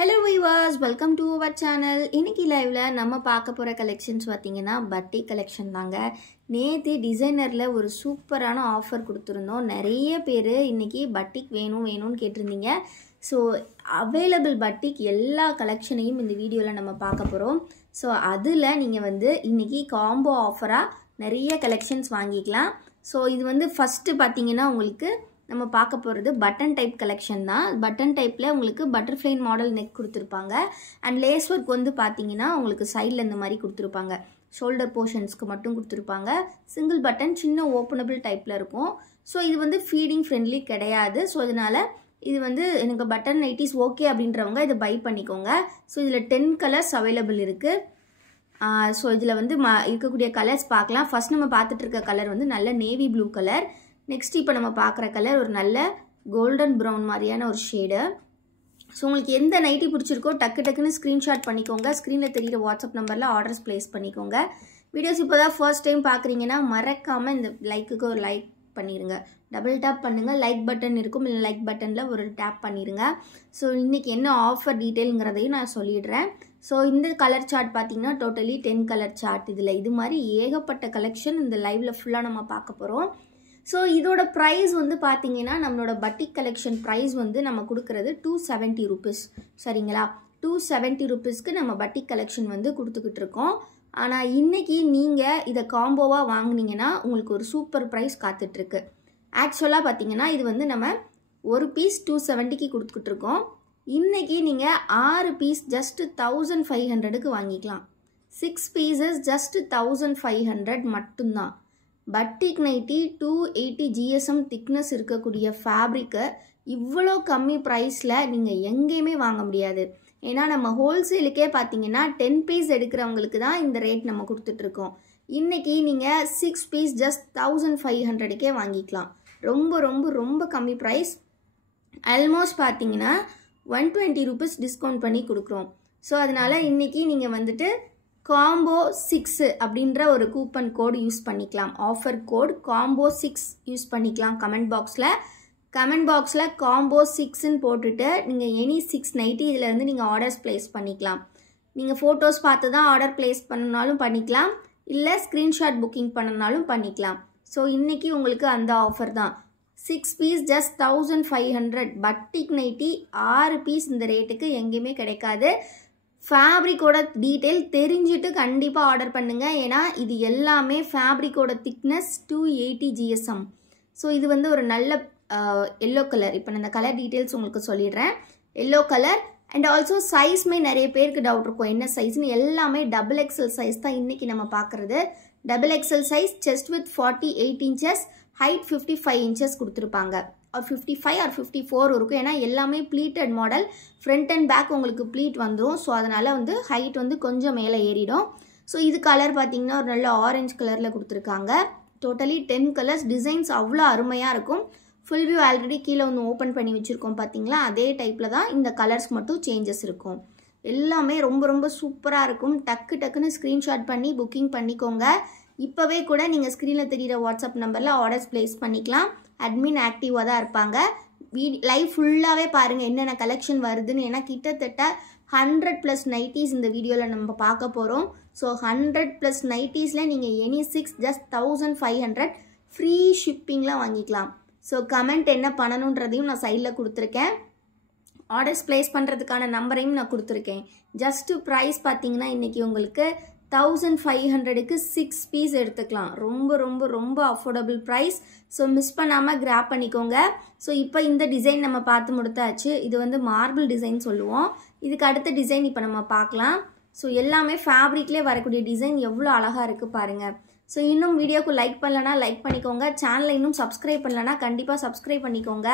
Hello viewers, welcome to our channel. இன்னைக்கு லைவ்ல நம்ம பார்க்க போற கலெக்ஷன்ஸ் பாத்தீங்கன்னா பட்டி கலெக்ஷன் தாங்க. நேத்து டிசைனர்ல ஒரு சூப்பரான ஆஃபர் கொடுத்திருந்தோம். நிறைய பேர் இன்னைக்கு பட்டிக் வேணும்னு கேட்டிருந்தீங்க. சோ அவேலபிள் பட்டிக் எல்லா கலெக்ஷனையும் இந்த வீடியோல நம்ம பார்க்க போறோம். சோ அதுல நீங்க இன்னைக்கு காம்போ ஆஃபரா நிறைய கலெக்ஷன்ஸ் வாங்கிக்கலாம். சோ இது ஃபர்ஸ்ட் பாத்தீங்கன்னா உங்களுக்கு நம்ம பார்க்க போகிறது பட்டன் டைப் கலெக்ஷன் தான். பட்டன் டைப்பில் உங்களுக்கு பட்டர்ஃப்ளை மாடல் நெக் கொடுத்துருப்பாங்க. அண்ட் லேஸ் ஒர்க் பார்த்தீங்கன்னா உங்களுக்கு சைடில் இந்த மாதிரி கொடுத்துருப்பாங்க. ஷோல்டர் போர்ஷன்ஸ்க்கு மட்டும் கொடுத்துருப்பாங்க. சிங்கிள் பட்டன் சின்ன ஓப்பனபிள் டைப்பில் இருக்கும். ஸோ இது ஃபீடிங் ஃப்ரெண்ட்லி கிடையாது. ஸோ இதனால் இது எனக்கு பட்டன் நைட்டிஸ் ஓகே அப்படின்றவங்க இதை பை பண்ணிக்கோங்க. ஸோ இதில் 10 கலர்ஸ் அவைலபிள் இருக்குது. ஸோ இதில் இருக்கக்கூடிய கலர்ஸ் பார்க்கலாம். ஃபர்ஸ்ட் நம்ம பார்த்துட்டு இருக்க கலர் நல்ல நேவி ப்ளூ கலர். நெக்ஸ்ட் இப்போ நம்ம பார்க்குற கலர் ஒரு நல்ல கோல்டன் ப்ரௌன் மாதிரியான ஒரு ஷேடு. ஸோ உங்களுக்கு எந்த நைட்டி பிடிச்சிருக்கோ டக்குன்னு ஸ்க்ரீன்ஷாட் பண்ணிக்கோங்க. ஸ்க்ரீனில் தெரியிற வாட்ஸ்அப் நம்பரில் ஆர்டர்ஸ் ப்ளேஸ் பண்ணிக்கோங்க. வீடியோஸ் இப்போ தான் ஃபர்ஸ்ட் டைம் பார்க்குறீங்கன்னா மறக்காமல் இந்த லைக்குக்கு ஒரு லைக் பண்ணிடுங்க. டபுள் டேப் பண்ணுங்கள். லைக் பட்டன் இருக்கும், இல்லை லைக் பட்டனில் ஒரு டேப் பண்ணிடுங்க. ஸோ இன்றைக்கி என்ன ஆஃபர் டீட்டெயிலுங்கிறதையும் நான் சொல்லிடுறேன். ஸோ இந்த கலர் சார்ட் பார்த்தீங்கன்னா டோட்டலி 10 கலர் சார்ட். இதில் இது மாதிரி ஏகப்பட்ட கலெக்ஷன் இந்த லைவில் ஃபுல்லாக நம்ம பார்க்க போகிறோம். ஸோ இதோட ப்ரைஸ் பார்த்தீங்கன்னா நம்மளோட பட்டிக் கலெக்ஷன் ப்ரைஸ் நம்ம கொடுக்குறது 270 ருபீஸ். சரிங்களா? 270 ருபீஸ்க்கு நம்ம பட்டிக் கலெக்ஷன் கொடுத்துக்கிட்டு இருக்கோம். ஆனால் இன்றைக்கி நீங்கள் இதை காம்போவாக வாங்கினீங்கன்னா உங்களுக்கு ஒரு சூப்பர் ப்ரைஸ் காத்துட்ருக்கு. ஆக்சுவலாக பார்த்தீங்கன்னா இது நம்ம ஒரு பீஸ் 270க்கு கொடுத்துக்கிட்டு இருக்கோம். இன்றைக்கி நீங்கள் 6 பீஸ் ஜஸ்ட் 1500க்கு வாங்கிக்கலாம். 6 பீசஸ் ஜஸ்ட் 1500 மட்டும்தான். பட்டிக் நைட்டி 280 GSM திக்னஸ் இருக்கக்கூடிய ஃபேப்ரிக்கை இவ்வளோ கம்மி ப்ரைஸில் நீங்கள் எங்கேயுமே வாங்க முடியாது. ஏன்னா நம்ம ஹோல்சேலுக்கே பார்த்தீங்கன்னா 10 பீஸ் எடுக்கிறவங்களுக்கு தான் இந்த ரேட் நம்ம கொடுத்துட்ருக்கோம். இன்றைக்கி நீங்கள் 6 பீஸ் ஜஸ்ட் 1500க்கே வாங்கிக்கலாம். ரொம்ப ரொம்ப ரொம்ப கம்மி ப்ரைஸ். ஆல்மோஸ்ட் பார்த்தீங்கன்னா 120 ருபீஸ் டிஸ்கவுண்ட் பண்ணி கொடுக்குறோம். ஸோ அதனால் இன்றைக்கி நீங்கள் காம்போ 6 அப்படின்ற ஒரு கூப்பன் கோடு யூஸ் பண்ணிக்கலாம். ஆஃபர் கோட் காம்போ 6 யூஸ் பண்ணிக்கலாம். கமெண்ட் பாக்ஸில் காம்போ 6ன்னு போட்டுட்டு நீங்கள் எனி 6 நைட்டி இதிலேருந்து நீங்கள் ஆர்டர்ஸ் ப்ளேஸ் பண்ணிக்கலாம். நீங்கள் ஃபோட்டோஸ் பார்த்து தான் ஆர்டர் ப்ளேஸ் பண்ணனாலும் பண்ணிக்கலாம், இல்லை ஸ்க்ரீன்ஷாட் புக்கிங் பண்ணனாலும் பண்ணிக்கலாம். ஸோ இன்றைக்கி உங்களுக்கு அந்த ஆஃபர் தான். 6 piece just 1500. Batik nighty 6 piece இந்த ரேட்டுக்கு எங்கேயுமே கிடைக்காது. ஃபேப்ரிக்கோட டீட்டெயில் தெரிஞ்சுட்டு கண்டிப்பாக ஆர்டர் பண்ணுங்கள். ஏன்னா இது எல்லாமே ஃபேப்ரிக்கோட திக்னஸ் 280 GSM. ஸோ இது ஒரு நல்ல எல்லோ கலர். இப்போ நான் இந்த கலர் டீட்டெயில்ஸ் உங்களுக்கு சொல்லிடுறேன். எல்லோ கலர் அண்ட் ஆல்சோ சைஸ்மே நிறைய பேருக்கு டவுட் இருக்கும் என்ன சைஸ்ன்னு. எல்லாமே XXL சைஸ் தான் இன்றைக்கி நம்ம பார்க்குறது. XXL size, chest with 48 inches, height 55 inches கொடுத்துருப்பாங்க. ஒரு 55 or 54 இருக்கும். ஏன்னா எல்லாமே pleated model. Front and back உங்களுக்கு ப்ளீட் வந்துடும். ஸோ அதனால் ஹைட் கொஞ்சம் மேலே ஏறிடும். ஸோ இது கலர் பார்த்தீங்கன்னா ஒரு நல்ல ஆரஞ்சு கலரில் கொடுத்துருக்காங்க. Totally 10 colours. டிசைன்ஸ் அவ்வளோ அருமையாக இருக்கும். ஃபுல் வியூ ஆல்ரெடி கீழே ஓப்பன் பண்ணி வச்சுருக்கோம் பார்த்தீங்களா? அதே டைப்பில் தான் இந்த கலர்ஸ் மட்டும் சேஞ்சஸ் இருக்கும். எல்லாமே ரொம்ப ரொம்ப சூப்பராக இருக்கும். டக்குன்னு ஸ்க்ரீன்ஷாட் பண்ணி புக்கிங் பண்ணிக்கோங்க. இப்போவே கூட நீங்கள் ஸ்க்ரீனில் தெரிகிற வாட்ஸ்அப் நம்பரில் ஆர்டர்ஸ் ப்ளேஸ் பண்ணிக்கலாம். அட்மின் ஆக்டிவாக தான் இருப்பாங்க. லைவ் ஃபுல்லாகவே பாருங்கள் என்னென்ன கலெக்ஷன் வருதுன்னு. ஏன்னா கிட்டத்தட்ட 100+ நைட்டிஸ் இந்த வீடியோவில் நம்ம பார்க்க போகிறோம். ஸோ 100+ நைட்டிஸில் நீங்கள் எனி 6 ஜஸ்ட் 1500 ஃப்ரீ ஷிப்பிங்கில் வாங்கிக்கலாம். ஸோ கமெண்ட் என்ன பண்ணணுன்றதையும் நான் சைடில் கொடுத்துருக்கேன். ஆர்டர்ஸ் ப்ளேஸ் பண்ணுறதுக்கான நம்பரையும் நான் கொடுத்துருக்கேன். ஜஸ்ட்டு ப்ரைஸ் பார்த்தீங்கன்னா இன்றைக்கி உங்களுக்கு 1500க்கு 6 பீஸ் எடுத்துக்கலாம். ரொம்ப ரொம்ப ரொம்ப அஃபோர்டபுள் ப்ரைஸ். ஸோ மிஸ் பண்ணாமல் கிராப் பண்ணிக்கோங்க. ஸோ இப்போ இந்த டிசைன் நம்ம பார்த்து முடித்தாச்சு. இது மார்பிள் டிசைன் சொல்லுவோம். இதுக்கு அடுத்த டிசைன் இப்போ நம்ம பார்க்கலாம். ஸோ எல்லாமே ஃபேப்ரிக்லேயே வரக்கூடிய டிசைன் எவ்வளோ அழகாக இருக்குது பாருங்கள். ஸோ இன்னும் வீடியோக்கு லைக் பண்ணலன்னா லைக் பண்ணிக்கோங்க. சேனலை இன்னும் சப்ஸ்கிரைப் பண்ணலன்னா கண்டிப்பாக சப்ஸ்கிரைப் பண்ணிக்கோங்க.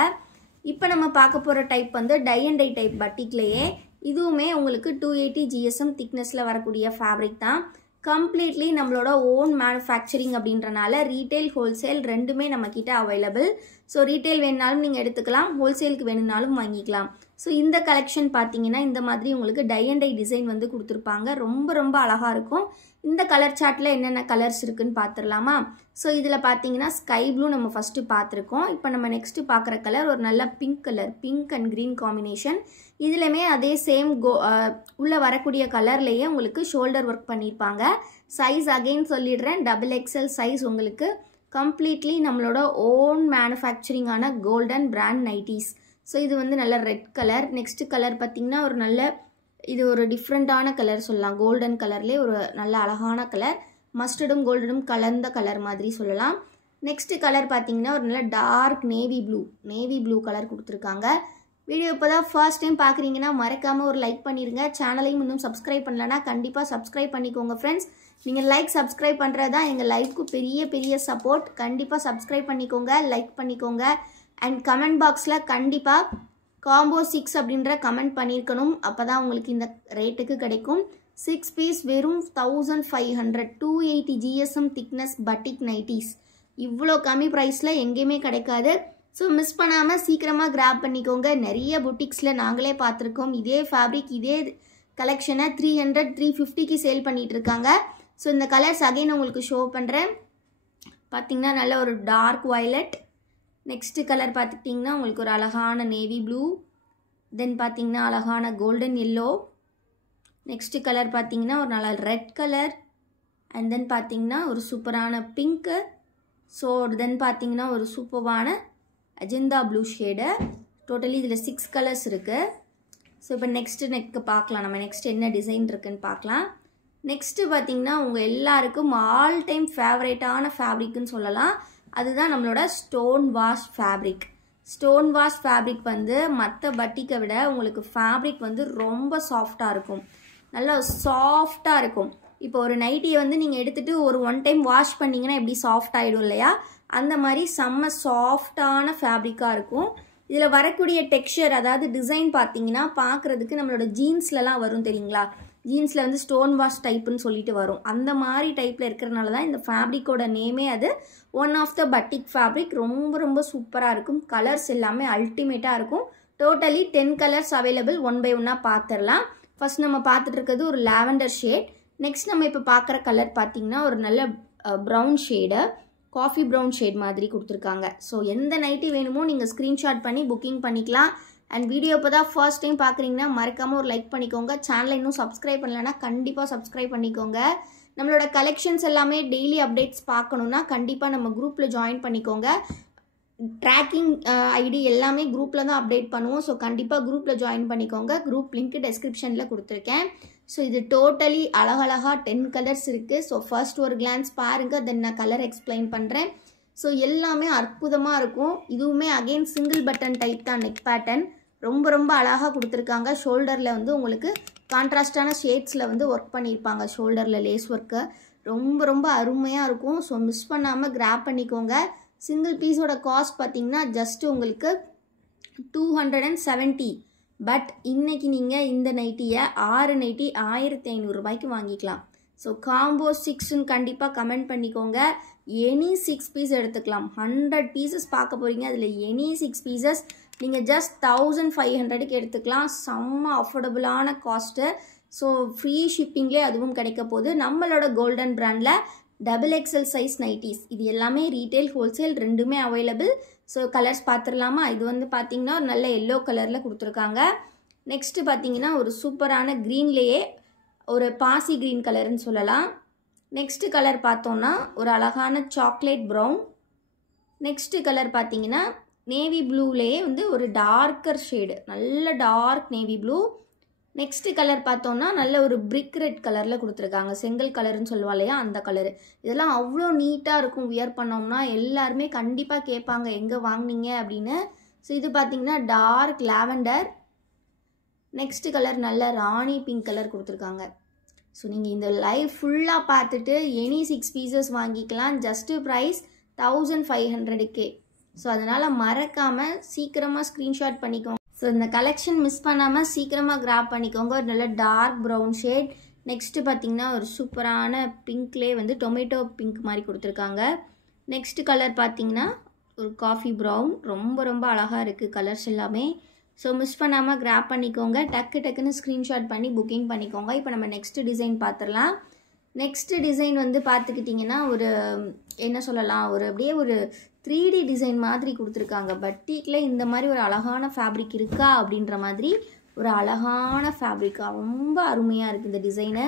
இப்போ நம்ம பார்க்க போகிற type tie and dye type பட்டிக்லேயே இதுவுமே உங்களுக்கு 280 GSM திக்னஸில் வரக்கூடிய ஃபேப்ரிக் தான். கம்ப்ளீட்லி நம்மளோட ஓன் மேனுஃபேக்சரிங் அப்படின்றனால ரீட்டைல் ஹோல்சேல் ரெண்டுமே நம்மக்கிட்ட அவைலபிள். ஸோ ரீட்டைல் வேணுனாலும் நீங்கள் எடுத்துக்கலாம், ஹோல்சேலுக்கு வேணுனாலும் வாங்கிக்கலாம். ஸோ இந்த கலெக்ஷன் பார்த்தீங்கன்னா இந்த மாதிரி உங்களுக்கு டை அண்ட் டை டிசைன் கொடுத்துருப்பாங்க. ரொம்ப ரொம்ப அழகாக இருக்கும். இந்த கலர் சார்ட்டில் என்னென்ன கலர்ஸ் இருக்குன்னு பார்த்துடலாமா? ஸோ இதில் பார்த்தீங்கன்னா ஸ்கை ப்ளூ நம்ம ஃபஸ்ட்டு பார்த்துருக்கோம். இப்போ நம்ம நெக்ஸ்ட்டு பார்க்குற கலர் ஒரு நல்ல pink colour. Pink and green combination. இதுலையுமே அதே சேம் உள்ளே வரக்கூடிய கலர்லேயே உங்களுக்கு ஷோல்டர் ஒர்க் பண்ணியிருப்பாங்க. சைஸ் அகெயின் சொல்லிடுறேன், XXL சைஸ் உங்களுக்கு. கம்ப்ளீட்லி நம்மளோட ஓன் மேனுஃபேக்சரிங்கான கோல்டன் பிராண்ட் நைட்டிஸ். ஸோ இது வந்து நல்ல ரெட் கலர். நெக்ஸ்ட் கலர் பார்த்திங்கன்னா ஒரு நல்ல இது ஒரு டிஃப்ரெண்ட்டான கலர் சொல்லலாம். கோல்டன் கலர்லேயே ஒரு நல்ல அழகான கலர், மஸ்டர்டும் கோல்டனும் கலந்த கலர் மாதிரி சொல்லலாம். நெக்ஸ்ட் கலர் பார்த்திங்கன்னா ஒரு நல்ல டார்க் நேவி ப்ளூ கலர் கொடுத்துருக்காங்க. வீடியோ இப்போ தான் ஃபர்ஸ்ட் டைம் பார்க்குறீங்கன்னா மறக்காமல் ஒரு லைக் பண்ணிடுங்க. சேனலையும் இன்னும் சப்ஸ்கிரைப் பண்ணலன்னா கண்டிப்பாக சப்ஸ்கிரைப் பண்ணிக்கோங்க ஃப்ரெண்ட்ஸ். நீங்கள் லைக் சப்ஸ்கிரைப் பண்ணுறது தான் எங்கள் லைஃப்க்கு பெரிய சப்போர்ட். கண்டிப்பாக சப்ஸ்கிரைப் பண்ணிக்கோங்க, லைக் பண்ணிக்கோங்க. அண்ட் கமெண்ட் பாக்ஸில் கண்டிப்பாக காம்போ 6 அப்படின்ற கமெண்ட் பண்ணியிருக்கணும். அப்போ தான் உங்களுக்கு இந்த ரேட்டுக்கு கிடைக்கும். 6 பீஸ் வெறும் 1500, 280 GSM திக்னஸ் பட்டிக் நைட்டிஸ். இவ்வளோ கம்மி ப்ரைஸில் எங்கேயுமே கிடைக்காது. ஸோ மிஸ் பண்ணாமல் சீக்கிரமாக கிராப் பண்ணிக்கோங்க. நிறைய புட்டிக்ஸில் நாங்களே பார்த்துருக்கோம் இதே ஃபேப்ரிக் இதே கலெக்ஷனை 300, 350க்கு சேல் பண்ணிகிட்டு இருக்காங்க. ஸோ இந்த கலர்ஸ் அகைன் உங்களுக்கு ஷோ பண்ணுறேன். பார்த்திங்கன்னா நல்ல ஒரு டார்க் வயலட். நெக்ஸ்ட்டு கலர் பார்த்துக்கிட்டிங்கன்னா உங்களுக்கு ஒரு அழகான நேவி ப்ளூ. தென் பார்த்திங்கன்னா அழகான கோல்டன் எல்லோ. நெக்ஸ்ட்டு கலர் பார்த்திங்கன்னா ஒரு நல்ல ரெட் கலர். அண்ட் தென் பார்த்திங்கன்னா ஒரு சூப்பரான பிங்க்கு. ஸோ தென் பார்த்திங்கன்னா ஒரு சூப்பரான அஜெண்டா ப்ளூ ஷேடு. டோட்டலி இதில் 6 கலர்ஸ் இருக்குது. ஸோ இப்போ நெக்ஸ்ட்டு பார்க்கலாம், நம்ம நெக்ஸ்ட் என்ன டிசைன் இருக்குன்னு பார்க்கலாம். நெக்ஸ்ட்டு பார்த்திங்கன்னா உங்கள் எல்லாருக்கும் ஆல் டைம் ஃபேவரேட்டான ஃபேப்ரிக்னு சொல்லலாம். அதுதான் நம்மளோட stone wash fabric. Stone wash fabric வந்து மற்ற பட்டிக்கை விட உங்களுக்கு ஃபேப்ரிக் வந்து ரொம்ப சாஃப்டாக இருக்கும், நல்லா சாஃப்டாக இருக்கும். இப்போ ஒரு நைட்டியை வந்து நீங்கள் எடுத்துகிட்டு ஒரு 1 டைம் வாஷ் பண்ணிங்கன்னா எப்படி சாஃப்ட் ஆகிடும் இல்லையா, அந்த மாதிரி செம்ம சாஃப்டான ஃபேப்ரிக்காக இருக்கும். இதில் வரக்கூடிய டெக்ஸ்சர் அதாவது டிசைன் பார்த்தீங்கன்னா பார்க்குறதுக்கு நம்மளோட ஜீன்ஸ்லலாம் வரும் தெரியுங்களா, ஜீன்ஸில் வந்து ஸ்டோன் வாஷ் டைப்புன்னு சொல்லிட்டு வரும். அந்த மாதிரி டைப்பில் இருக்கிறனால தான் இந்த ஃபேப்ரிக்கோட நேமே அது. One of the batik fabric. ரொம்ப சூப்பராக இருக்கும். கலர்ஸ் எல்லாமே அல்டிமேட்டாக இருக்கும். Totally 10 colours available. 1 by 1 பார்த்துடலாம். ஃபர்ஸ்ட் நம்ம பார்த்துட்டு இருக்கிறது ஒரு லாவெண்டர் ஷேட். நெக்ஸ்ட் நம்ம இப்போ பார்க்குற கலர் பார்த்தீங்கன்னா ஒரு நல்ல brown shade, coffee brown shade மாதிரி கொடுத்துருக்காங்க. ஸோ எந்த நைட்டி வேணுமோ நீங்கள் ஸ்க்ரீன்ஷாட் பண்ணி புக்கிங் பண்ணிக்கலாம். அண்ட் வீடியோ இப்போ தான் ஃபர்ஸ்ட் டைம் பார்க்குறீங்கன்னா மறக்காமல் ஒரு லைக் பண்ணிக்கோங்க. சேனலை இன்னும் சப்ஸ்கிரைப் பண்ணலைன்னா கண்டிப்பாக சப்ஸ்கிரைப் பண்ணிக்கோங்க. நம்மளோட கலெக்ஷன்ஸ் எல்லாமே டெய்லி அப்டேட்ஸ் பார்க்கணுன்னா கண்டிப்பாக நம்ம குரூப்பில் ஜாயின் பண்ணிக்கோங்க. ட்ராக்கிங் ஐடி எல்லாமே குரூப்பில் தான் அப்டேட் பண்ணுவோம். ஸோ கண்டிப்பாக குரூப்பில் ஜாயின் பண்ணிக்கோங்க. குரூப் லிங்க் டெஸ்கிரிப்ஷனில் கொடுத்துருக்கேன். ஸோ இது டோட்டலி அழகழகாக 10 கலர்ஸ் இருக்குது. ஸோ ஃபர்ஸ்ட் ஒரு கிளான்ஸ் பாருங்கள், தென் நான் கலர் எக்ஸ்பிளைன் பண்ணுறேன். ஸோ எல்லாமே அற்புதமாக இருக்கும். இதுவுமே அகெயின் சிங்கிள் பட்டன் டைப் தான் நெக் பேட்டர்ன். ரொம்ப அழகாக கொடுத்துருக்காங்க. ஷோல்டரில் வந்து உங்களுக்கு கான்ட்ராஸ்டான ஷேட்ஸில் வந்து ஒர்க் பண்ணியிருப்பாங்க. ஷோல்டரில் லேஸ் ஒர்க்கு ரொம்ப அருமையாக இருக்கும். ஸோ மிஸ் பண்ணாமல் கிராப் பண்ணிக்கோங்க. சிங்கிள் பீஸோட காஸ்ட் பார்த்திங்கன்னா ஜஸ்ட்டு உங்களுக்கு 270. பட் இன்றைக்கி நீங்கள் இந்த நைட்டியை 6 நைட்டி 1500 ரூபாய்க்கு வாங்கிக்கலாம். ஸோ காம்போ 6ன்னு கண்டிப்பாக கமெண்ட் பண்ணிக்கோங்க. எனி 6 பீஸ் எடுத்துக்கலாம். 100 பீசஸ் பார்க்க போகிறீங்க, அதில் எனி 6 பீசஸ் நீங்கள் ஜஸ்ட் 1500க்கு எடுத்துக்கலாம். செம்ம அஃபோர்டபுளான காஸ்ட்டு. ஸோ ஃப்ரீ ஷிப்பிங்லேயே அதுவும் கிடைக்க போகுது. நம்மளோட கோல்டன் பிராண்டில் XXL சைஸ் நைட்டிஸ் இது எல்லாமே ரீட்டைல் ஹோல்சேல் ரெண்டுமே அவைலபிள். ஸோ கலர்ஸ் பார்த்துடலாமா. இது வந்து பார்த்திங்கன்னா ஒரு நல்ல எல்லோ கலரில் கொடுத்துருக்காங்க. நெக்ஸ்ட்டு பார்த்திங்கன்னா ஒரு சூப்பரான க்ரீன்லேயே ஒரு பாசி க்ரீன் கலர்னு சொல்லலாம். நெக்ஸ்ட்டு கலர் பார்த்தோன்னா ஒரு அழகான சாக்லேட் ப்ரௌன். நெக்ஸ்ட்டு கலர் பார்த்திங்கன்னா நேவி ப்ளூலேயே வந்து ஒரு டார்க்கர் ஷேடு, நல்ல dark navy blue. Next colour பார்த்தோன்னா நல்ல ஒரு பிரிக் ரெட் கலரில் கொடுத்துருக்காங்க. செங்கல் கலர்னு சொல்லுவா இல்லையா, அந்த கலரு. இதெல்லாம் அவ்வளோ நீட்டாக இருக்கும். வியர் பண்ணோம்னா எல்லாருமே கண்டிப்பாக கேட்பாங்க எங்கே வாங்கினீங்க அப்படின்னு. ஸோ இது பார்த்திங்கன்னா டார்க் லாவெண்டர். நெக்ஸ்ட் கலர் நல்ல ராணி பிங்க் கலர் கொடுத்துருக்காங்க. ஸோ நீங்கள் இந்த லைவ் ஃபுல்லாக பார்த்துட்டு எனி 6 பீசஸ் வாங்கிக்கலாம். ஜஸ்ட்டு ப்ரைஸ் 1500க்கே. ஸோ அதனால் மறக்காமல் சீக்கிரமாக ஸ்க்ரீன்ஷாட் பண்ணிக்கோங்க. ஸோ இந்த கலெக்ஷன் மிஸ் பண்ணாமல் சீக்கிரமாக கிராப் பண்ணிக்கோங்க. ஒரு நல்ல டார்க் ப்ரௌன் ஷேட். நெக்ஸ்ட்டு பார்த்திங்கன்னா ஒரு சூப்பரான பிங்க்லேயே வந்து டொமேட்டோ பிங்க் மாதிரி கொடுத்துருக்காங்க. நெக்ஸ்ட் கலர் பார்த்திங்கன்னா ஒரு காஃபி ப்ரௌன். ரொம்ப அழகாக இருக்குது கலர்ஸ் எல்லாமே. ஸோ மிஸ் பண்ணாமல் கிராப் பண்ணிக்கோங்க. டக்குன்னு ஸ்க்ரீன்ஷாட் பண்ணி புக்கிங் பண்ணிக்கோங்க. இப்போ நம்ம நெக்ஸ்ட் டிசைன் பார்த்துடலாம். நெக்ஸ்ட் டிசைன் வந்து பார்த்துக்கிட்டிங்கன்னா ஒரு என்ன சொல்லலாம், ஒரு அப்படியே ஒரு 3D டிசைன் மாதிரி கொடுத்துருக்காங்க. பட்டிக்கில் இந்த மாதிரி ஒரு அழகான ஃபேப்ரிக் இருக்கா அப்படின்ற மாதிரி ஒரு அழகான ஃபேப்ரிக்கா ரொம்ப அருமையாக இருக்குது இந்த டிசைனு.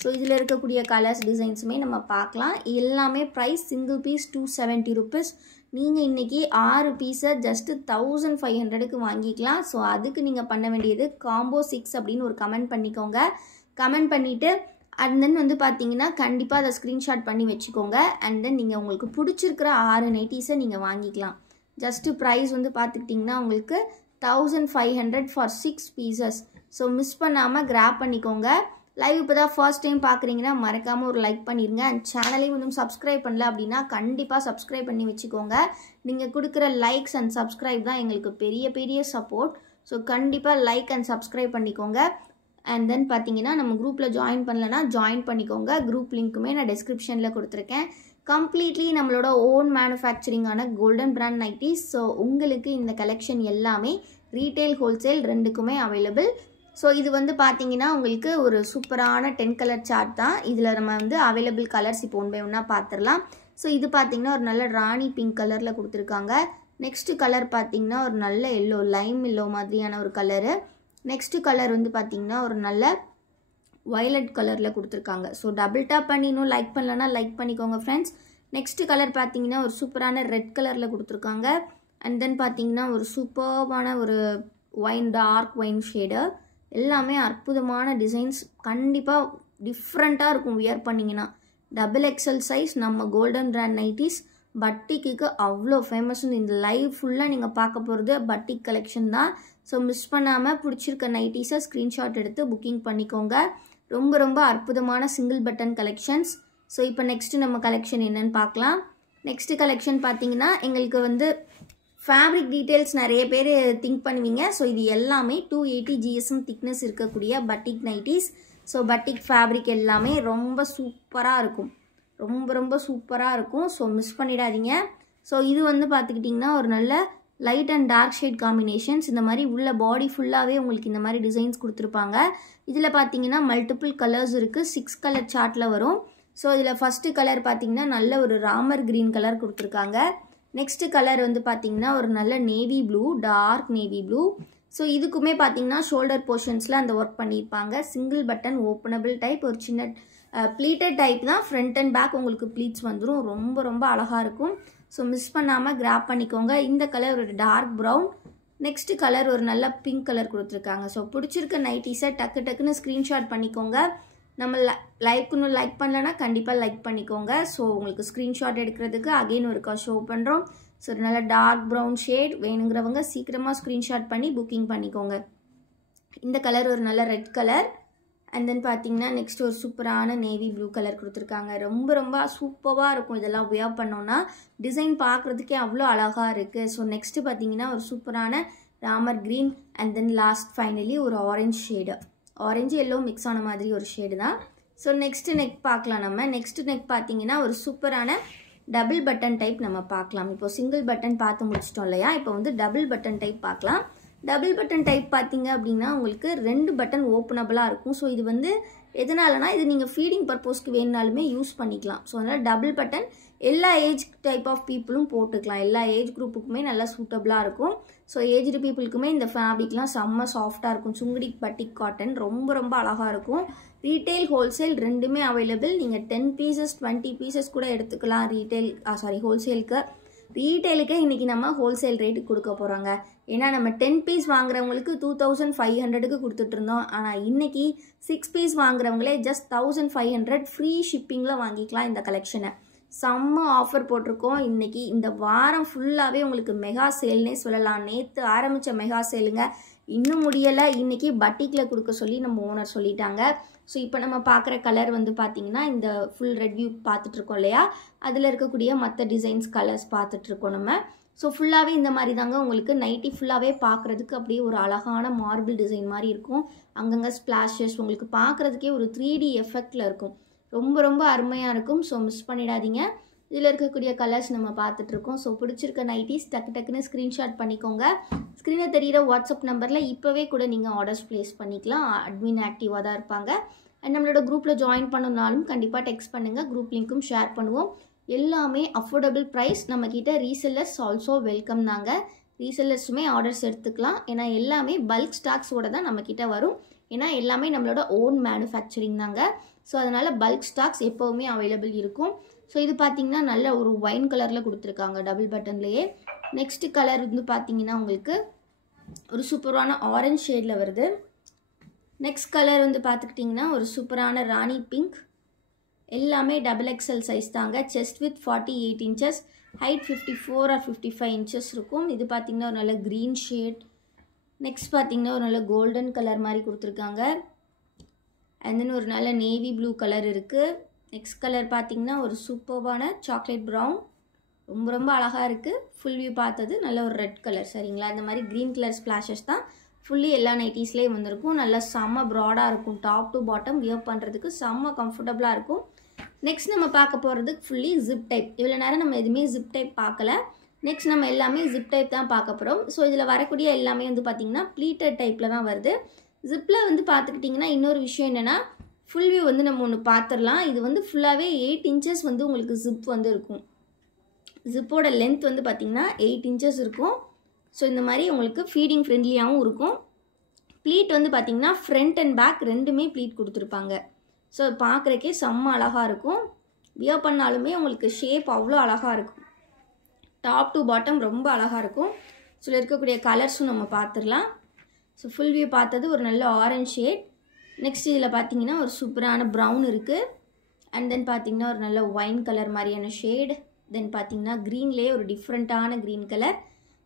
ஸோ இதில் இருக்கக்கூடிய கலர்ஸ் டிசைன்ஸுமே நம்ம பார்க்கலாம். எல்லாமே ப்ரைஸ் சிங்கிள் பீஸ் 270 ருபீஸ். நீங்கள் இன்றைக்கி 6 பீஸை ஜஸ்ட்டு 1500க்கு வாங்கிக்கலாம். ஸோ அதுக்கு நீங்கள் பண்ண வேண்டியது காம்போ 6 அப்படின்னு ஒரு கமெண்ட் பண்ணிக்கோங்க. கமெண்ட் பண்ணிவிட்டு அண்ட் தென் வந்து பார்த்தீங்கன்னா கண்டிப்பாக அதை ஸ்க்ரீன்ஷாட் பண்ணி வச்சுக்கோங்க. அண்ட் தென் நீங்கள் உங்களுக்கு பிடிச்சிருக்கிற 6 நைட்டிஸை நீங்கள் வாங்கிக்கலாம். ஜஸ்ட்டு ப்ரைஸ் வந்து பார்த்துக்கிட்டிங்கன்னா உங்களுக்கு 1500 ஃபார் 6 பீசஸ். ஸோ மிஸ் பண்ணாமல் கிராப் பண்ணிக்கோங்க. லைவ் இப்போ தான் ஃபர்ஸ்ட் டைம் பார்க்குறீங்கன்னா மறக்காமல் ஒரு லைக் பண்ணிடுங்க. அண்ட் சேனலையும் வந்து சப்ஸ்கிரைப் பண்ணல அப்படின்னா கண்டிப்பாக சப்ஸ்கிரைப் பண்ணி வச்சுக்கோங்க. நீங்கள் கொடுக்குற லைக்ஸ் அண்ட் சப்ஸ்கிரைப் தான் எங்களுக்கு பெரிய பெரிய சப்போர்ட். ஸோ கண்டிப்பாக லைக் அண்ட் சப்ஸ்கிரைப் பண்ணிக்கோங்க. அண்ட் தென் பார்த்தீங்கன்னா நம்ம குரூப்பில் ஜாயின் பண்ணலன்னா ஜாயின் பண்ணிக்கோங்க. குரூப் லிங்க்குமே நான் டிஸ்கிரிப்ஷனில் கொடுத்துருக்கேன். கம்ப்ளீட்லி நம்மளோட ஓன் மேனுஃபேக்சரிங்கான கோல்டன் பிராண்ட் நைட்டிஸ். ஸோ உங்களுக்கு இந்த கலெக்ஷன் எல்லாமே ரீட்டைல் ஹோல்சேல் ரெண்டுக்குமே அவைலபிள். ஸோ இது வந்து பார்த்தீங்கன்னா உங்களுக்கு ஒரு சூப்பரான 10 கலர் சார்ட் தான். இதில் நம்ம வந்து அவைலபிள் கலர்ஸ் இப்போ ஒன் பை ஒன்றா பார்த்துடலாம். ஸோ இது பார்த்தீங்கன்னா ஒரு நல்ல ராணி பிங்க் கலரில் கொடுத்துருக்காங்க. நெக்ஸ்ட்டு கலர் பார்த்தீங்கன்னா ஒரு நல்ல எல்லோ லைம் எல்லோ மாதிரியான ஒரு கலரு. நெக்ஸ்ட்டு கலர் வந்து பார்த்தீங்கன்னா ஒரு நல்ல வயலட் கலரில் கொடுத்துருக்காங்க. ஸோ டபுள் டேப் பண்ணி இன்னும் லைக் பண்ணலன்னா லைக் பண்ணிக்கோங்க ஃப்ரெண்ட்ஸ். நெக்ஸ்ட்டு கலர் பார்த்தீங்கன்னா ஒரு சூப்பரான ரெட் கலரில் கொடுத்துருக்காங்க. அண்ட் தென் பார்த்தீங்கன்னா ஒரு சூப்பர்பான ஒரு டார்க் ஒயின் ஷேடு. எல்லாமே அற்புதமான டிசைன்ஸ். கண்டிப்பாக டிஃப்ரெண்ட்டாக இருக்கும் வியர் பண்ணிங்கன்னா. XXL சைஸ் நம்ம கோல்டன் பிராண்ட் நைட்டிஸ் பட்டிக்கு அவ்வளோ ஃபேமஸ்ன்னு இந்த லைவ் ஃபுல்லாக நீங்கள் பார்க்க போகிறது பட்டிக் கலெக்ஷன் தான். ஸோ மிஸ் பண்ணாமல் பிடிச்சிருக்க நைட்டிஸை ஸ்க்ரீன்ஷாட் எடுத்து புக்கிங் பண்ணிக்கோங்க. ரொம்ப ரொம்ப அற்புதமான சிங்கிள் பட்டன் கலெக்ஷன்ஸ். ஸோ இப்போ நெக்ஸ்ட்டு நம்ம கலெக்ஷன் என்னன்னு பார்க்கலாம். நெக்ஸ்ட்டு கலெக்ஷன் பார்த்தீங்கன்னா எங்களுக்கு வந்து ஃபேப்ரிக் டீட்டெயில்ஸ் நிறைய பேர் திங்க் பண்ணுவீங்க. ஸோ இது எல்லாமே 280 GSM திக்னஸ் இருக்கக்கூடிய பட்டிக் நைட்டிஸ். ஸோ பட்டிக் ஃபேப்ரிக் எல்லாமே ரொம்ப சூப்பராக இருக்கும். ரொம்ப ரொம்ப சூப்பராக இருக்கும். ஸோ மிஸ் பண்ணிடாதீங்க. ஸோ இது வந்து பார்த்துக்கிட்டிங்கன்னா ஒரு நல்ல light and dark shade combinations. இந்த மாதிரி உள்ள பாடி ஃபுல்லாகவே உங்களுக்கு இந்த மாதிரி டிசைன்ஸ் கொடுத்துருப்பாங்க. இதில் பார்த்தீங்கன்னா மல்டிபிள் கலர்ஸ் இருக்குது. 6 கலர் சார்ட்டில் வரும். ஸோ இதில் ஃபஸ்ட்டு கலர் பார்த்தீங்கன்னா நல்ல ஒரு ராமர் க்ரீன் கலர் கொடுத்துருக்காங்க. நெக்ஸ்ட்டு கலர் வந்து பார்த்தீங்கன்னா ஒரு நல்ல navy blue, dark navy blue. So இதுக்குமே பார்த்தீங்கன்னா ஷோல்டர் போர்ஷன்ஸில் அந்த ஒர்க் பண்ணியிருப்பாங்க. சிங்கிள் பட்டன் ஓப்பனபிள் டைப், ஒரு சின்ன ப்ளீட்டட் டைப் தான். ஃப்ரண்ட் அண்ட் பேக் உங்களுக்கு ப்ளீட்ஸ் வந்துடும். ரொம்ப ரொம்ப அழகாக இருக்கும். ஸோ மிஸ் பண்ணாமல் கிராப் பண்ணிக்கோங்க. இந்த கலர் ஒரு டார்க் ப்ரௌன். நெக்ஸ்ட்டு கலர் ஒரு நல்ல பிங்க் கலர் கொடுத்துருக்காங்க. ஸோ பிடிச்சிருக்க நைட்டிஸை டக்குன்னு ஸ்க்ரீன்ஷாட் பண்ணிக்கோங்க. நம்ம லைக்குன்னு லைக் பண்ணலன்னா கண்டிப்பாக லைக் பண்ணிக்கோங்க. ஸோ உங்களுக்கு ஸ்க்ரீன்ஷாட் எடுக்கிறதுக்கு அகெயின் ஒருக்கா ஷோ பண்ணுறோம். ஸோ ஒரு நல்ல டார்க் ப்ரௌன் ஷேட் வேணுங்கிறவங்க சீக்கிரமாக ஸ்க்ரீன்ஷாட் பண்ணி புக்கிங் பண்ணிக்கோங்க. இந்த கலர் ஒரு நல்ல ரெட் கலர். அண்ட் தென் பார்த்தீங்கன்னா நெக்ஸ்ட் ஒரு சூப்பரான நேவி ப்ளூ கலர் கொடுத்துருக்காங்க. ரொம்ப ரொம்ப சூப்பராக இருக்கும். இதெல்லாம் வியர் பண்ணோன்னா டிசைன் பார்க்குறதுக்கே அவ்வளோ அழகாக இருக்குது. ஸோ நெக்ஸ்ட்டு பார்த்தீங்கன்னா ஒரு சூப்பரான ராமர் green. And then last finally ஒரு orange shade, orange yellow mix ஆன மாதிரி ஒரு ஷேடு தான். ஸோ நெக்ஸ்ட்டு நெக் பார்க்கலாம். நம்ம நெக்ஸ்ட்டு நெக் பார்த்தீங்கன்னா ஒரு சூப்பரான டபுள் பட்டன் டைப் நம்ம பார்க்கலாம். இப்போ சிங்கிள் பட்டன் பார்த்து முடிச்சிட்டோம் இல்லையா, இப்போ வந்து டபுள் பட்டன் டைப் பார்க்கலாம். டபுள் பட்டன் டைப் பார்த்தீங்க அப்படின்னா உங்களுக்கு 2 பட்டன் ஓப்பனபிளாக இருக்கும். ஸோ இது வந்து எதனாலனா இது நீங்கள் ஃபீடிங் பர்பஸ்க்கு வேணுனாலுமே யூஸ் பண்ணிக்கலாம். ஸோ அதனால் டபுள் பட்டன் எல்லா ஏஜ் டைப் ஆஃப் பீப்புளும் போட்டுக்கலாம். எல்லா ஏஜ் குரூப்புக்குமே நல்லா சூட்டபிளாக இருக்கும். ஸோ ஏஜ்டு பீப்புளுக்குமே இந்த ஃபேப்ரிக்லாம் செம்ம சாஃப்டாக இருக்கும். சுங்குடி பட்டிக் காட்டன் ரொம்ப ரொம்ப அழகாக இருக்கும். ரீட்டைல் ஹோல்சேல் ரெண்டுமே அவைலபிள். நீங்கள் 10 பீசஸ் 20 பீசஸ் கூட எடுத்துக்கலாம். ஹோல்சேலுக்கு ரீட்டைலுக்கே இன்றைக்கி நம்ம ஹோல்சேல் ரேட்டுக்கு கொடுக்க போகிறாங்க. ஏன்னா நம்ம 10 பீஸ் வாங்குறவங்களுக்கு 2500க்கு கொடுத்துட்ருந்தோம். ஆனால் இன்றைக்கி 6 பீஸ் வாங்குறவங்களே ஜஸ்ட் 1500 ஃப்ரீ ஷிப்பிங்கில் வாங்கிக்கலாம். இந்த கலெக்ஷனை செம்ம ஆஃபர் போட்டிருக்கோம். இன்றைக்கி இந்த வாரம் ஃபுல்லாகவே உங்களுக்கு மெகா சேல்னே சொல்லலாம். நேற்று ஆரம்பித்த மெகா சேலுங்க இன்னும் முடியலை. இன்றைக்கி பட்டிக்கில் கொடுக்க சொல்லி நம்ம ஓனர் சொல்லிட்டாங்க. ஸோ இப்போ நம்ம பார்க்குற கலர் வந்து பார்த்திங்கன்னா இந்த ஃபுல் ரெட் வியூ பார்த்துட்ருக்கோம் இல்லையா, அதில் இருக்கக்கூடிய மற்ற டிசைன்ஸ் கலர்ஸ் பார்த்துட்ருக்கோம் நம்ம. ஸோ ஃபுல்லாகவே இந்த மாதிரி தாங்க உங்களுக்கு நைட்டி ஃபுல்லாகவே பார்க்குறதுக்கு அப்படியே ஒரு அழகான மார்பிள் டிசைன் மாதிரி இருக்கும். அங்கங்கே ஸ்ப்ளாஷஸ் உங்களுக்கு பார்க்குறதுக்கே ஒரு 3D எஃபெக்டில் இருக்கும். ரொம்ப ரொம்ப அருமையாக இருக்கும். ஸோ மிஸ் பண்ணிடாதீங்க. இதில் இருக்கக்கூடிய கலர்ஸ் நம்ம பார்த்துட்ருக்கோம். ஸோ பிடிச்சிருக்க நைட்டிஸ் டக்குன்னு ஸ்க்ரீன்ஷாட் பண்ணிக்கோங்க. ஸ்க்ரீனில் தெரிகிற வாட்ஸ்அப் நம்பரில் இப்போவே கூட நீங்கள் ஆர்டர்ஸ் ப்ளேஸ் பண்ணிக்கலாம். அட்மின் ஆக்டிவாக தான் இருப்பாங்க. அண்ட் நம்மளோட குரூப்பில் ஜாயின் பண்ணணுனாலும் கண்டிப்பாக டெக்ஸ்ட் பண்ணுங்கள். குரூப் லிங்க்கும் ஷேர் பண்ணுவோம். எல்லாமே அஃபோர்டபுள் ப்ரைஸ். நம்மக்கிட்ட ரீசெல்லர்ஸ் ஆல்சோ வெல்கம் தாங்க. ரீசெல்லர்ஸுமே ஆர்டர்ஸ் எடுத்துக்கலாம். ஏன்னா எல்லாமே பல்க் ஸ்டாக்ஸோட தான் நம்மக்கிட்ட வரும். ஏன்னா எல்லாமே நம்மளோட ஓன் மேனுஃபேக்சரிங் தாங்க. ஸோ அதனால் பல்க் ஸ்டாக்ஸ் எப்போவுமே அவைலபிள் இருக்கும். ஸோ இது பார்த்திங்கன்னா நல்ல ஒரு ஒயின் கலரில் கொடுத்துருக்காங்க டபுள் பட்டன்லேயே. நெக்ஸ்ட்டு கலர் வந்து பார்த்திங்கன்னா உங்களுக்கு ஒரு சூப்பரான ஆரஞ்ச் ஷேடில் வருது. நெக்ஸ்ட் கலர் வந்து பார்த்துக்கிட்டிங்கன்னா ஒரு சூப்பரான ராணி பிங்க். எல்லாமே XXL சைஸ் தாங்க. Chest with 48 inches, height 54 or 55 inches இருக்கும். இது பார்த்திங்கன்னா ஒரு நல்ல க்ரீன் ஷேட். நெக்ஸ்ட் பார்த்திங்கன்னா ஒரு நல்ல கோல்டன் கலர் மாதிரி கொடுத்துருக்காங்க. அண்ட் தென் ஒரு நல்ல நேவி ப்ளூ கலர் இருக்குது. நெக்ஸ்ட் கலர் பார்த்திங்கன்னா ஒரு சூப்பர்வான சாக்லேட் ப்ரௌன், ரொம்ப ரொம்ப அழகாக இருக்குது. ஃபுல் வியூ பார்த்தது நல்ல ஒரு ரெட் கலர். சரிங்களா, இந்த மாதிரி க்ரீன் கலர் ஸ்ப்ளாஷஸ் தான் ஃபுல்லி எல்லா நைட்டிஸ்லேயும் வந்திருக்கும். நல்லா செம்ம ப்ராடாக இருக்கும். டாப் டு பாட்டம் வியர் பண்ணுறதுக்கு செம்ம கம்ஃபர்டபுளாக இருக்கும். நெக்ஸ்ட் நம்ம பார்க்க போகிறது ஃபுல்லி ஜிப் டைப். இவ்வளோ நேரம் நம்ம எதுவுமே ஜிப் டைப் பார்க்கல. நெக்ஸ்ட் நம்ம எல்லாமே ஜிப் டைப் தான் பார்க்க போகிறோம். ஸோ இதில் வரக்கூடிய எல்லாமே வந்து பார்த்திங்கன்னா ப்ளீட்டட் டைப்பில் தான் வருது. ஜிப்பில் வந்து பார்த்துக்கிட்டிங்கன்னா இன்னொரு விஷயம் என்னென்னா, ஃபுல் வியூ வந்து நம்ம ஒன்று பார்த்துடலாம். இது வந்து ஃபுல்லாகவே 8 இன்ச்சஸ் வந்து உங்களுக்கு ஜிப் வந்து இருக்கும். ஜிப்போட லென்த் வந்து பார்த்திங்கன்னா 8 இன்ச்சஸ் இருக்கும். ஸோ இந்த மாதிரி உங்களுக்கு ஃபீடிங் ஃப்ரெண்ட்லியாகவும் இருக்கும். ப்ளீட் வந்து பார்த்திங்கன்னா ஃப்ரண்ட் அண்ட் பேக் ரெண்டுமே ப்ளீட் கொடுத்துருப்பாங்க. ஸோ பார்க்குறக்கே செம்ம அழகாக இருக்கும். வியர் பண்ணாலுமே உங்களுக்கு ஷேப் அவ்வளோ அழகாக இருக்கும். டாப் டு பாட்டம் ரொம்ப அழகாக இருக்கும். ஸோ இருக்கக்கூடிய கலர்ஸும் நம்ம பார்த்துடலாம். ஸோ ஃபுல் வியூ பார்த்தது ஒரு நல்ல ஆரஞ்ச் ஷேட். நெக்ஸ்ட் இதில் பார்த்தீங்கன்னா ஒரு சூப்பரான ப்ரௌன் இருக்குது. அண்ட் தென் பார்த்தீங்கன்னா ஒரு நல்ல ஒயின் கலர் மாதிரியான ஷேட். தென் பார்த்தீங்கன்னா க்ரீன்லேயே ஒரு டிஃப்ரெண்ட்டான க்ரீன் கலர்.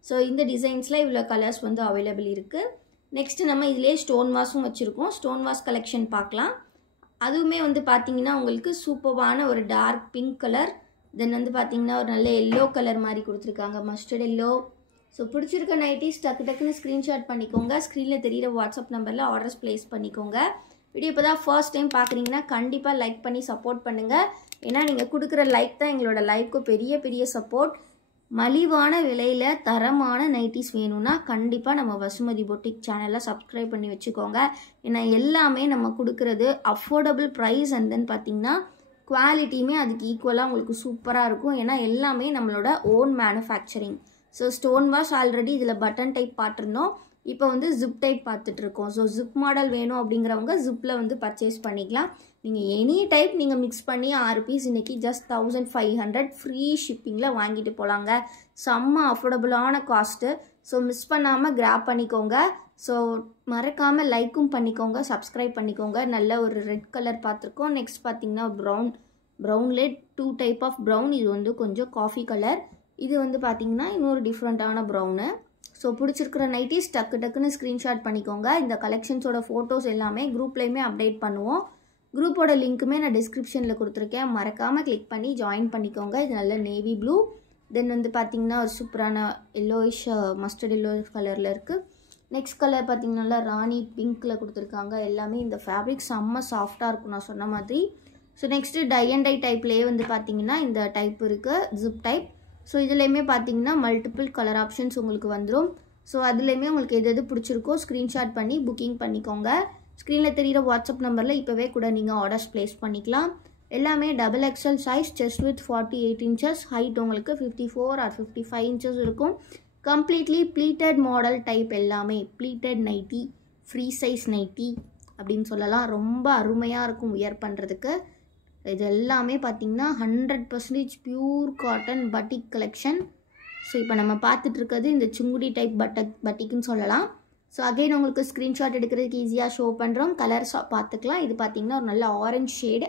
ஸோ இந்த டிசைன்ஸில் இவ்வளோ கலர்ஸ் வந்து அவைலபிள் இருக்குது. நெக்ஸ்ட்டு நம்ம இதிலே ஸ்டோன் வாஷும் வச்சுருக்கோம். ஸ்டோன் வாஷ் கலெக்ஷன் பார்க்கலாம். அதுவுமே வந்து பார்த்திங்கன்னா உங்களுக்கு சூப்பரான ஒரு டார்க் பிங்க் கலர். தென் வந்து பார்த்திங்கன்னா ஒரு நல்ல எல்லோ கலர் மாதிரி கொடுத்துருக்காங்க, மஸ்டர்ட் எல்லோ. ஸோ பிடிச்சிருக்க நைட்டிஸ் டக்குன்னு ஸ்க்ரீன்ஷாட் பண்ணிக்கோங்க. ஸ்க்ரீனில் தெரியிற வாட்ஸ்அப் நம்பரில் ஆர்டர்ஸ் ப்ளேஸ் பண்ணிக்கோங்க. வீடியோ இப்போ தான் ஃபர்ஸ்ட் டைம் பார்க்குறீங்கன்னா கண்டிப்பாக லைக் பண்ணி சப்போர்ட் பண்ணுங்கள். ஏன்னா நீங்கள் கொடுக்குற லைக் தான் எங்களோட லைஃப்க்கு பெரிய சப்போர்ட். மலிவான விலையில் தரமான நைட்டிஸ் வேணும்னா கண்டிப்பாக நம்ம வசுமதி பொட்டிக் சேனலில் சப்ஸ்கிரைப் பண்ணி வச்சுக்கோங்க. ஏன்னா எல்லாமே நம்ம கொடுக்குறது அஃபோர்டபுள் ப்ரைஸ். அண்ட் தென் பார்த்திங்கன்னா குவாலிட்டியுமே அதுக்கு ஈக்குவலாக உங்களுக்கு சூப்பராக இருக்கும். ஏன்னா எல்லாமே நம்மளோட own manufacturing. So stone wash already இதில் பட்டன் டைப் பார்த்துருந்தோம். இப்போ வந்து ஜிப் டைப் பார்த்துட்ருக்கோம். ஸோ ஜிப் மாடல் வேணும் அப்படிங்கிறவங்க ஜிப்பில் வந்து பர்ச்சேஸ் பண்ணிக்கலாம். நீங்கள் எனி டைப் நீங்கள் மிக்ஸ் பண்ணி 6 பீஸ் இன்றைக்கி ஜஸ்ட் 1500 ஃப்ரீ ஷிப்பிங்கில் வாங்கிட்டு போகலாங்க. செம்ம அஃபோர்டபுளான காஸ்ட்டு. ஸோ மிஸ் பண்ணாமல் கிராப் பண்ணிக்கோங்க. ஸோ மறக்காமல் லைக்கும் பண்ணிக்கோங்க, சப்ஸ்கிரைப் பண்ணிக்கோங்க. நல்ல ஒரு ரெட் கலர் பார்த்துருக்கோம். நெக்ஸ்ட் பார்த்திங்கன்னா ப்ரௌன்லே 2 டைப் ஆஃப் ப்ரௌன். இது வந்து கொஞ்சம் காஃபி கலர். இது வந்து பார்த்திங்கன்னா இன்னொரு டிஃப்ரெண்ட்டான ப்ரௌனு. ஸோ பிடிச்சிருக்கிற நைட்டிஸ் டக்குன்னு ஸ்க்ரீன்ஷாட் பண்ணிக்கோங்க. இந்த கலெக்ஷன்ஸோட ஃபோட்டோஸ் எல்லாமே குரூப்லேயுமே அப்டேட் பண்ணுவோம். குரூப்போட லிங்க்குமே நான் டிஸ்கிரிப்ஷனில் கொடுத்துருக்கேன். மறக்காமல் கிளிக் பண்ணி ஜாயின் பண்ணிக்கோங்க. இது நல்ல நேவி ப்ளூ. தென் வந்து பார்த்திங்கன்னா ஒரு சூப்பரான எல்லோயிஷ் மஸ்டர்ட் எல்லோ கலரில் இருக்குது. நெக்ஸ்ட் கலர் பார்த்திங்கன்னா நல்லா ராணி பிங்க்கில் கொடுத்துருக்காங்க. எல்லாமே இந்த ஃபேப்ரிக் செம்ம சாஃப்டாக இருக்கும் நான் சொன்ன மாதிரி. So next tie and dye டைப்லேயே வந்து பார்த்திங்கன்னா இந்த டைப் இருக்குது, ஜிப் டைப். ஸோ இதுலேயுமே பார்த்தீங்கன்னா மல்டிபிள் கலர் ஆப்ஷன்ஸ் உங்களுக்கு வந்துடும். ஸோ அதுலேயுமே உங்களுக்கு எது பிடிச்சிருக்கோ ஸ்க்ரீன்ஷாட் பண்ணி புக்கிங் பண்ணிக்கோங்க. ஸ்க்ரீனில் தெரிகிற வாட்ஸ்அப் நம்பரில் இப்போவே கூட நீங்கள் ஆர்டர்ஸ் ப்ளேஸ் பண்ணிக்கலாம். எல்லாமே XXL size, chest with 48 inches, height உங்களுக்கு 54 or 55 இன்ச்சஸ் இருக்கும். Completely pleated model type. எல்லாமே pleated nighty, free size nighty அப்படின்னு சொல்லலாம். ரொம்ப அருமையாக இருக்கும் வியர் பண்ணுறதுக்கு. இது எல்லாமே பார்த்திங்கன்னா 100% பியூர் காட்டன் பட்டிக் கலெக்ஷன். ஸோ இப்போ நம்ம பார்த்துட்ருக்கிறது இந்த சுங்குடி டைப் பட்டிக்குன்னு சொல்லலாம். ஸோ அகைன் உங்களுக்கு ஸ்க்ரீன்ஷாட் எடுக்கிறதுக்கு ஈஸியாக ஷோ பண்ணுறோம். கலர்ஸ் பார்த்துக்கலாம். இது பார்த்திங்கன்னா ஒரு நல்ல ஆரஞ்ச் ஷேடு,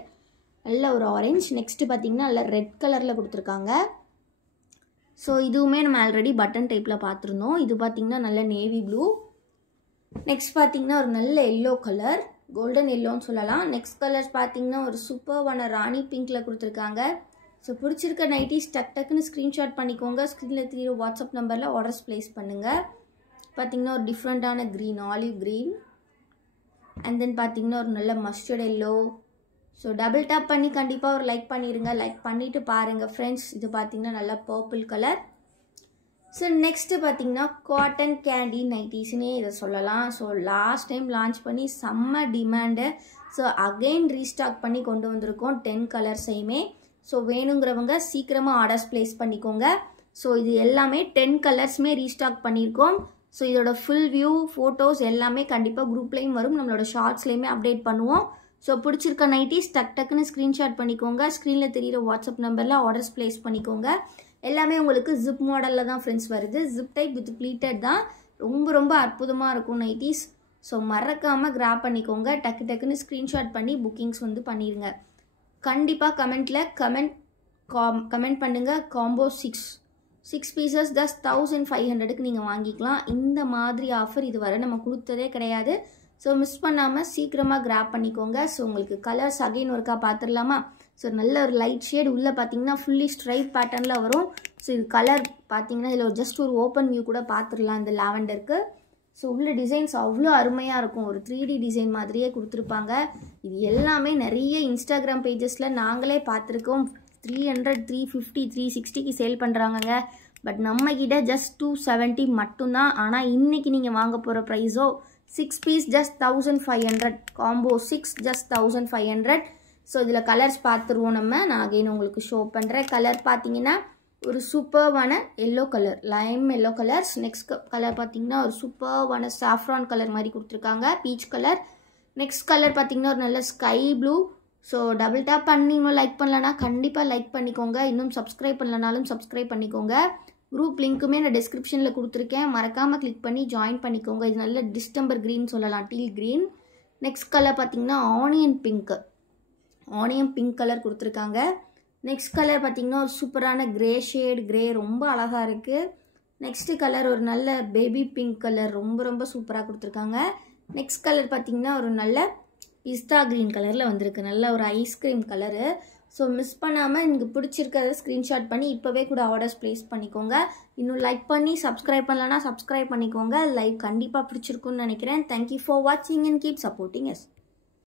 நல்ல ஒரு ஆரஞ்ச். நெக்ஸ்ட்டு பார்த்திங்கன்னா நல்ல ரெட் கலரில் கொடுத்துருக்காங்க. ஸோ இதுவுமே நம்ம ஆல்ரெடி பட்டன் டைப்பில் பார்த்துருந்தோம். இது பார்த்திங்கன்னா நல்ல நேவி ப்ளூ. நெக்ஸ்ட் பார்த்திங்கன்னா ஒரு நல்ல எல்லோ கலர், கோல்டன் எல்லோன்னு சொல்லலாம். நெக்ஸ்ட் கலர்ஸ் பார்த்திங்கன்னா ஒரு சூப்பர்வான ராணி பிங்க்கில் கொடுத்துருக்காங்க. ஸோ பிடிச்சிருக்க நைட்டிஸ் டக்குன்னு ஸ்க்ரீன்ஷாட் பண்ணிக்கோங்க. ஸ்க்ரீனில் தெரியுற வாட்ஸ்அப் நம்பரில் ஆர்டர்ஸ் ப்ளேஸ் பண்ணுங்கள். பார்த்திங்கன்னா ஒரு டிஃப்ரெண்ட்டான க்ரீன், ஆலிவ் க்ரீன். அண்ட் தென் பார்த்திங்கன்னா ஒரு நல்ல mustard yellow. So double tape பண்ணி கண்டிப்பாக ஒரு லைக் பண்ணிடுங்க. லைக் பண்ணிவிட்டு பாருங்கள் ஃப்ரெண்ட்ஸ். இது பார்த்திங்கன்னா நல்ல பர்பிள் கலர். ஸோ நெக்ஸ்ட்டு பார்த்திங்கன்னா காட்டன் கேண்டி நைட்டிஸ்னே இதை சொல்லலாம். ஸோ லாஸ்ட் டைம் லான்ச் பண்ணி செம்ம டிமாண்டு. ஸோ அகெயின் ரீஸ்டாக் பண்ணி கொண்டு வந்திருக்கோம் 10 கலர்ஸையுமே. ஸோ வேணுங்கிறவங்க சீக்கிரமாக ஆர்டர்ஸ் ப்ளேஸ் பண்ணிக்கோங்க. ஸோ இது எல்லாமே 10 கலர்ஸுமே ரீஸ்டாக் பண்ணியிருக்கோம். ஸோ இதோட ஃபுல் வியூ ஃபோட்டோஸ் எல்லாமே கண்டிப்பாக குரூப்லேயும் வரும், நம்மளோட ஷார்ட்ஸ்லேயுமே அப்டேட் பண்ணுவோம். ஸோ பிடிச்சிருக்க நைட்டிஸ் டக்குன்னு ஸ்க்ரீன்ஷாட் பண்ணிக்கோங்க. ஸ்க்ரீனில் தெரியிற வாட்ஸ்அப் நம்பரில் ஆர்டர்ஸ் ப்ளேஸ் பண்ணிக்கோங்க. எல்லாமே உங்களுக்கு ஜிப் மாடலில் தான் ஃப்ரெண்ட்ஸ் வருது. ஜிப் டைப் வித் ப்ளீட்டட் தான். ரொம்ப அற்புதமாக இருக்கும் நைட்டிஸ். ஸோ மறக்காமல் கிராப் பண்ணிக்கோங்க. டக்குன்னு ஸ்க்ரீன்ஷாட் பண்ணி புக்கிங்ஸ் வந்து பண்ணிடுங்க. கண்டிப்பாக கமெண்ட்டில் கமெண்ட் பண்ணுங்கள். காம்போ 6 பீசஸ் ஜஸ்ட் 1500க்கு நீங்கள் வாங்கிக்கலாம். இந்த மாதிரி ஆஃபர் இது வரை நம்ம கொடுத்ததே கிடையாது. ஸோ மிஸ் பண்ணாமல் சீக்கிரமாக கிராப் பண்ணிக்கோங்க. ஸோ உங்களுக்கு கலர்ஸ் அகைன் ஒருக்கா பார்த்துடலாமா? ஸோ நல்ல ஒரு லைட் ஷேட் உள்ளே பார்த்தீங்கன்னா ஃபுல்லி ஸ்ட்ரைப் பேட்டர்னில் வரும். ஸோ இது கலர் பார்த்தீங்கன்னா இதில் ஜஸ்ட் ஒரு ஓப்பன் வியூ கூட பார்த்துடலாம் இந்த லாவெண்டருக்கு. ஸோ உள்ள டிசைன்ஸ் அவ்வளோ அருமையாக இருக்கும். ஒரு 3D டிசைன் மாதிரியே கொடுத்துருப்பாங்க. இது எல்லாமே நிறைய இன்ஸ்டாகிராம் பேஜஸில் நாங்களே பார்த்துருக்கோம். 300, 350, 360க்கு சேல் பண்ணுறாங்கங்க. பட் நம்மக்கிட்ட ஜஸ்ட் 270 மட்டும்தான். ஆனால் இன்றைக்கி நீங்கள் வாங்க போகிற ப்ரைஸோ 6 piece just 1500. Combo 6 just 1500. So இதில் கலர்ஸ் பார்த்துருவோம் நம்ம. நான் அகைன் உங்களுக்கு ஷோ பண்ணுறேன். கலர் பார்த்தீங்கன்னா ஒரு சூப்பர்வான yellow colour, lime yellow colours. Next colour பார்த்தீங்கன்னா ஒரு சூப்பர்வான சாஃப்ரான் கலர் மாதிரி கொடுத்துருக்காங்க, பீச் கலர். நெக்ஸ்ட் கலர் பார்த்தீங்கன்னா ஒரு நல்ல sky blue. So double tape பண்ணி இன்னும் லைக் பண்ணலன்னா கண்டிப்பாக லைக் பண்ணிக்கோங்க. இன்னும் சப்ஸ்கிரைப் பண்ணலனாலும் சப்ஸ்கிரைப் பண்ணிக்கோங்க. குரூப் லிங்க்குமே நான் டிஸ்கிரிப்ஷனில் கொடுத்துருக்கேன், மறக்காமல் கிளிக் பண்ணி ஜாயின் பண்ணிக்கோங்க. இது நல்ல டிஸ்டம்பர் க்ரீன் சொல்லலாம், டீல் க்ரீன். நெக்ஸ்ட் கலர் பார்த்தீங்கன்னா ஆனியன் பிங்க் கலர் கொடுத்துருக்காங்க. நெக்ஸ்ட் கலர் பார்த்தீங்கன்னா ஒரு சூப்பரான கிரே ஷேட், கிரே ரொம்ப அழகாக இருக்குது. நெக்ஸ்ட்டு கலர் ஒரு நல்ல பேபி பிங்க் கலர், ரொம்ப சூப்பராக கொடுத்துருக்காங்க. நெக்ஸ்ட் கலர் பார்த்தீங்கன்னா ஒரு நல்ல பிஸ்தா க்ரீன் கலரில் வந்திருக்கு, நல்ல ஒரு ஐஸ்கிரீம் கலரு. ஸோ மிஸ் பண்ணாமல் எனக்கு பிடிச்சிருக்கிறத ஸ்க்ரீன்ஷாட் பண்ணி இப்போவே கூட ஆர்டர்ஸ் ப்ளேஸ் பண்ணிக்கோங்க. இன்னும் லைக் பண்ணி சப்ஸ்கிரைப் பண்ணலன்னா சப்ஸ்கிரைப் பண்ணிக்கோங்க. லைவ் கண்டிப்பாக பிடிச்சிருக்குன்னு நினைக்கிறேன். தேங்க்யூ ஃபார் வாட்சிங் அண்ட் கீப் சப்போர்ட்டிங் எஸ்.